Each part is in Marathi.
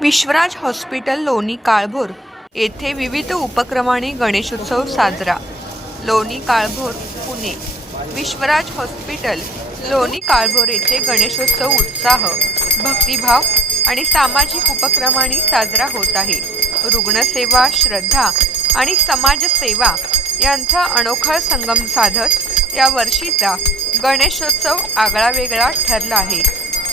विश्वराज हॉस्पिटल लोणी काळभोर येथे विविध उपक्रमांनी गणेशोत्सव साजरा. लोणी काळभोर पुणे. विश्वराज हॉस्पिटल लोणी काळभोर येथे गणेशोत्सव उत्साह भक्तिभाव आणि सामाजिक उपक्रमांनी साजरा होत आहे. रुग्णसेवा श्रद्धा आणि समाजसेवा यांचा अनोखा संगम साधत या वर्षीचा गणेशोत्सव आगळावेगळा ठरला आहे.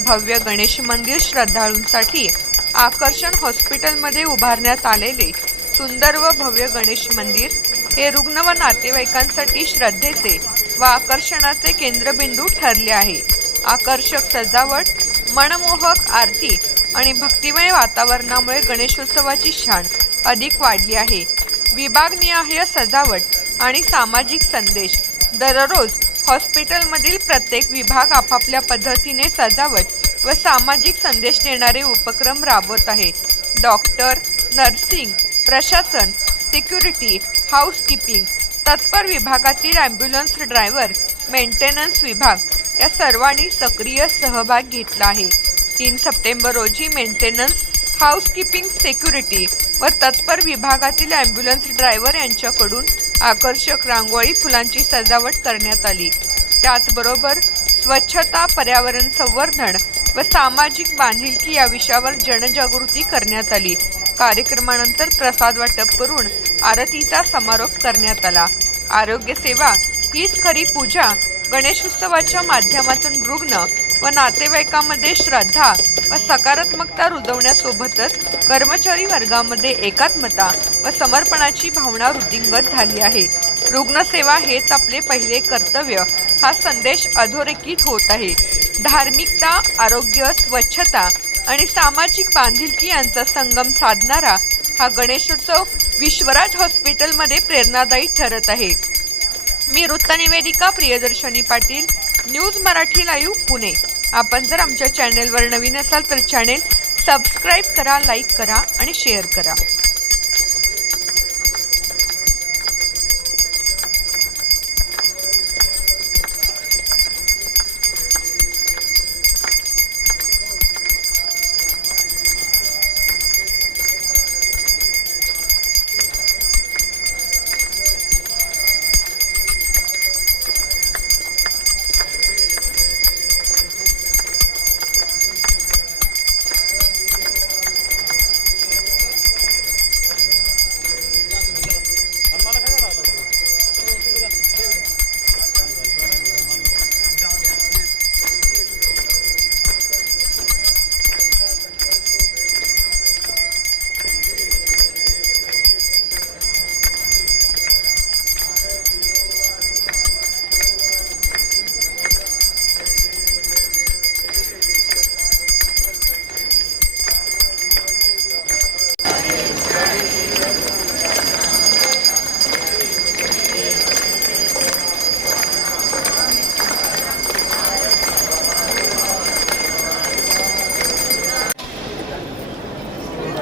भव्य गणेश मंदिर श्रद्धाळूंसाठी आकर्षण हॉस्पिटलमध्ये उभारण्यात आलेले सुंदर व भव्य गणेश मंदिर हे रुग्ण व नातेवाईकांसाठी श्रद्धेचे व आकर्षणाचे केंद्रबिंदू ठरले आहे. आकर्षक सजावट मनमोहक आरती आणि भक्तिमय वातावरणामुळे गणेशोत्सवाची शान अधिक वाढली आहे. विभागनिहाय सजावट आणि सामाजिक संदेश दररोज हॉस्पिटलमधील प्रत्येक विभाग आपापल्या पद्धतीने सजावट व सामाजिक संदेश देणारे उपक्रम राबवत आहे. डॉक्टर नर्सिंग प्रशासन सिक्युरिटी हाऊसकीपिंग तत्पर विभागातील ॲम्ब्युलन्स ड्रायव्हर मेंटेनन्स विभाग या सर्वांनी सक्रिय सहभाग घेतला आहे. तीन सप्टेंबर रोजी मेंटेनन्स हाऊसकीपिंग सेक्युरिटी व तत्पर विभागातील ॲम्ब्युलन्स ड्रायव्हर यांच्याकडून आकर्षक रांगोळी फुलांची सजावट करण्यात आली. त्याचबरोबर स्वच्छता पर्यावरण संवर्धन व सामाजिक बांधिलकी या विषयावर जनजागृती करण्यात आली. कार्यक्रमानंतर प्रसाद वाटप करून आरतीचा समारोप करण्यात आला. आरोग्य सेवा हीच खरी पूजा गणेशोत्सवाच्या माध्यमातून रुग्ण व नातेवाईकांमध्ये श्रद्धा व सकारात्मकता रुजवण्यासोबतच कर्मचारी वर्गामध्ये एकात्मता व समर्पणाची भावना वृद्धिंगत झाली आहे. रुग्णसेवा हेच आपले पहिले कर्तव्य. हा संदेश अधोरेखित होत आहे. धार्मिकता आरोग्य स्वच्छता आणि सामाजिक बांधिलकी यांचा संगम साधणारा हा गणेशोत्सव विश्वराज हॉस्पिटलमध्ये प्रेरणादायी ठरत आहे. मी वृत्तनिवेदिका प्रियदर्शनी पाटील न्यूज मराठी लाईव्ह पुणे. आपण जर आमच्या चॅनेलवर नवीन असाल तर चॅनेल सबस्क्राईब करा लाईक करा आणि शेअर करा.